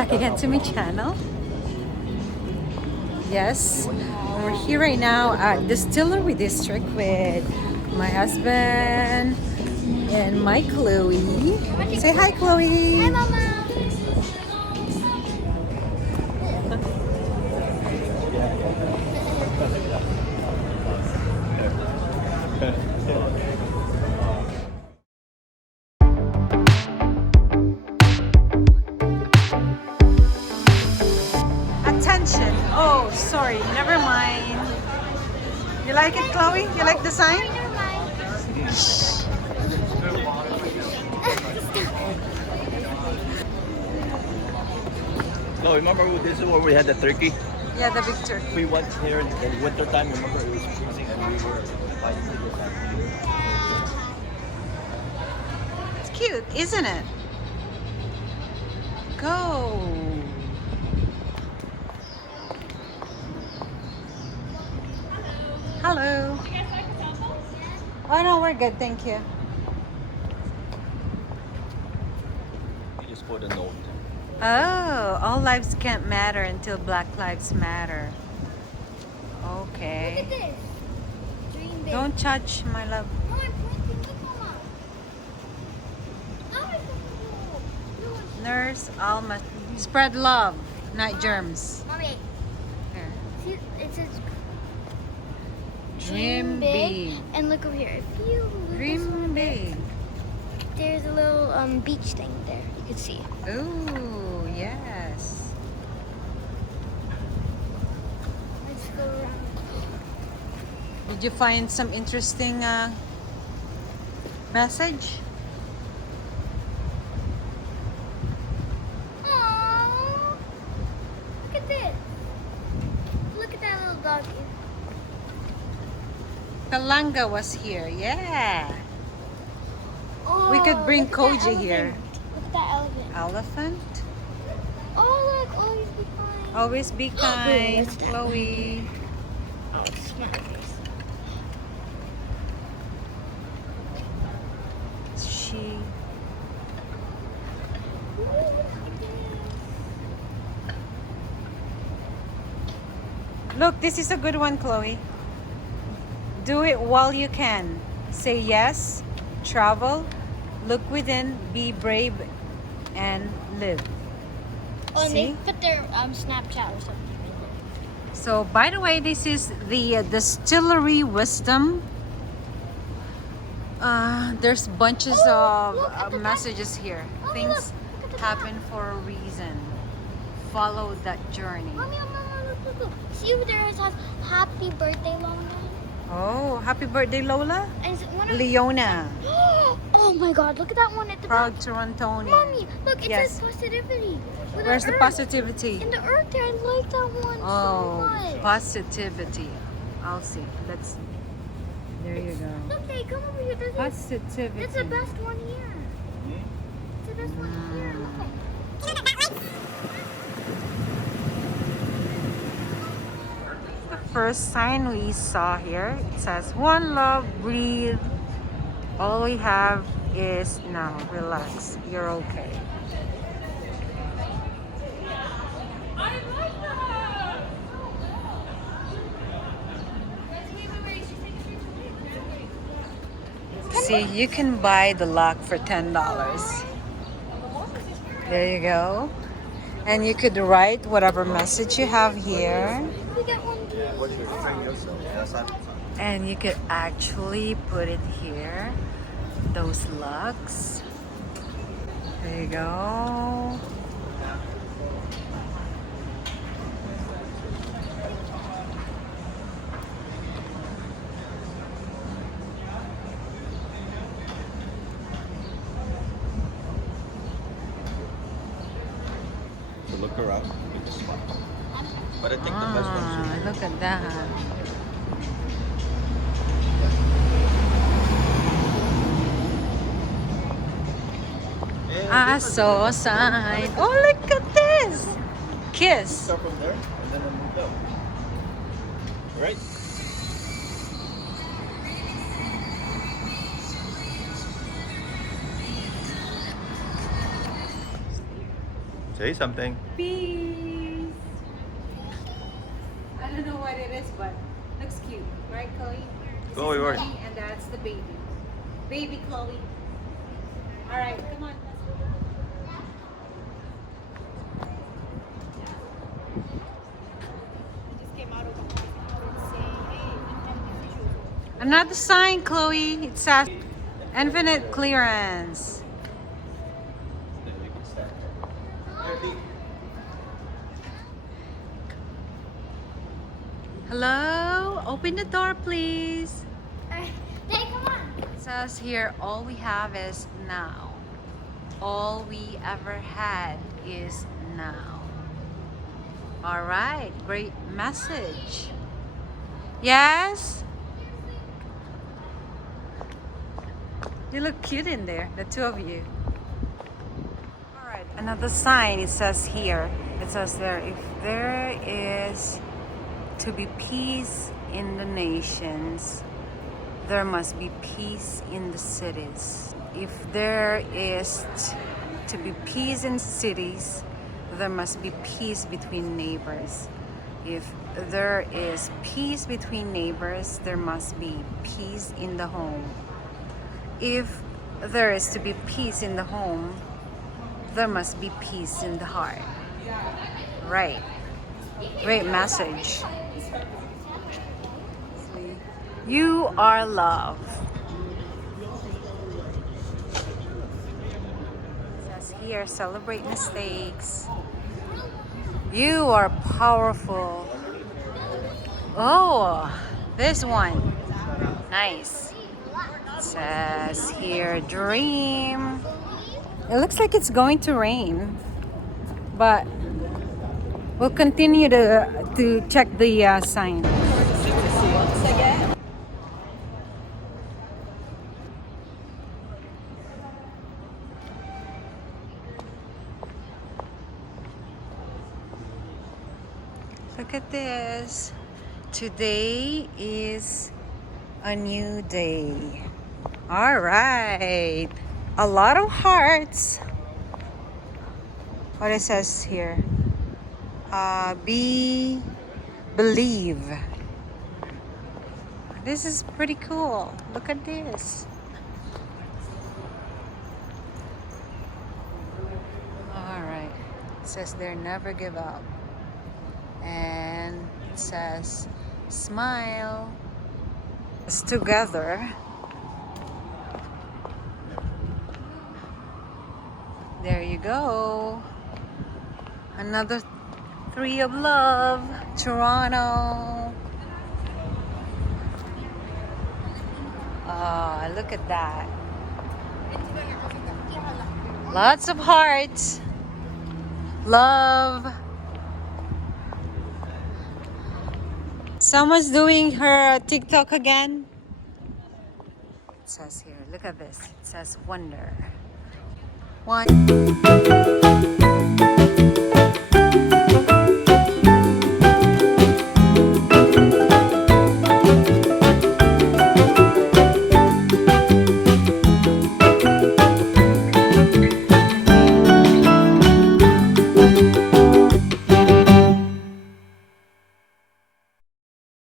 back again to my channel. Yes, we're here right now at Distillery District with my husband and my Chloe. Say hi, Chloe. Hi, Mama. Attention. Oh, sorry. Never mind. You like it, Chloe? You like the sign? Never mind. No, remember this is where we had the turkey? Yeah, the big turkey. We went here in winter time. Remember it was freezing and we were fighting to get back. It's cute, isn't it? Go. Hello. Oh no, we're good, thank you. We just put a note. Oh, all lives can't matter until Black Lives Matter. Look Okay. at this. Dream big. Don't touch, my love. Mama, I'm pointing. Look, Mama. Oh, it's so cool. Nurse Alma. Spread love, not germs. Mommy, Here. see, it says Dream big. And look over here. If you look this Dream one bit, big. there's a little beach thing there. You can see. Ooh, yes. Let's go around. Did you find some interesting message? Aww. Look at this. Look at that little doggy. Kalanga was here, yeah. Oh, We could bring look at that Koji here. elephant. Look at that elephant. Elephant? Oh, look, always be kind. Always be kind, Yes. Chloe. Oh, it's my face. She. Look, this is a good one, Chloe. Do it while you can. Say yes, travel, look within, be brave, and live. Oh, and they See? put their Snapchat or something. So, by the way, this is the Distillery Wisdom. There's bunches Oh, of look at the messages here. Oh, Things look at the happen for a reason. Follow that journey. Mommy, look. See over there it says Happy Birthday, Lona. Oh, happy birthday, Lola. And it's one of Leona, Oh my God! Look at that one at the proud back. Torontonian. Mommy, look, it Yes. says positivity. With Where's the earth. positivity? In the earth there, I like that one Oh, so much. positivity. I'll see. Let's see. There you go. Look, they come over here. Positivity. That's the best one here. It's the best one here. Look. The first sign we saw here, it says one love, breathe. All we have is now. Relax. You're okay. See, you can buy the lock for $10. There you go. And you could write whatever message you have here. We get one too. And you could actually put it here. Those locks. There you go. So look around. Get the spot. But I think the best one Ah, is look at that. I saw a sign. Oh, look at this. Kiss. start from there and then move up. Right? Say something. Peace. I don't know what it is, but looks cute, right, Chloe? This Chloe, is where? Mommy, and that's the baby. Baby Chloe. All right, come on. Another sign, Chloe. It says infinite clearance. Hello? Open the door, please. Hey, come on. It says here, all we have is now. All we ever had is now. All right, great message. Yes? You look cute in there, the two of you. All right, another sign it says here. It says there, if there is to be peace in the nations, there must be peace in the cities. If there is to be peace in cities, there must be peace between neighbors. If there is peace between neighbors, there must be peace in the home. If there is to be peace in the home, there must be peace in the heart. Right. Great message. You are love. It says here, celebrate mistakes. You are powerful. Oh, this one. Nice. It says here, dream. It looks like it's going to rain, but we'll continue to check the sign. Look at this. Today is a new day. All right. A lot of hearts. What it says here? Believe. This is pretty cool. Look at this. All right. It says there, never give up. And it says smile. It's together. There you go. Another 3 of love. Toronto. Oh, look at that. Lots of hearts. Love. Someone's doing her TikTok again. It says here, look at this. It says wonder. One.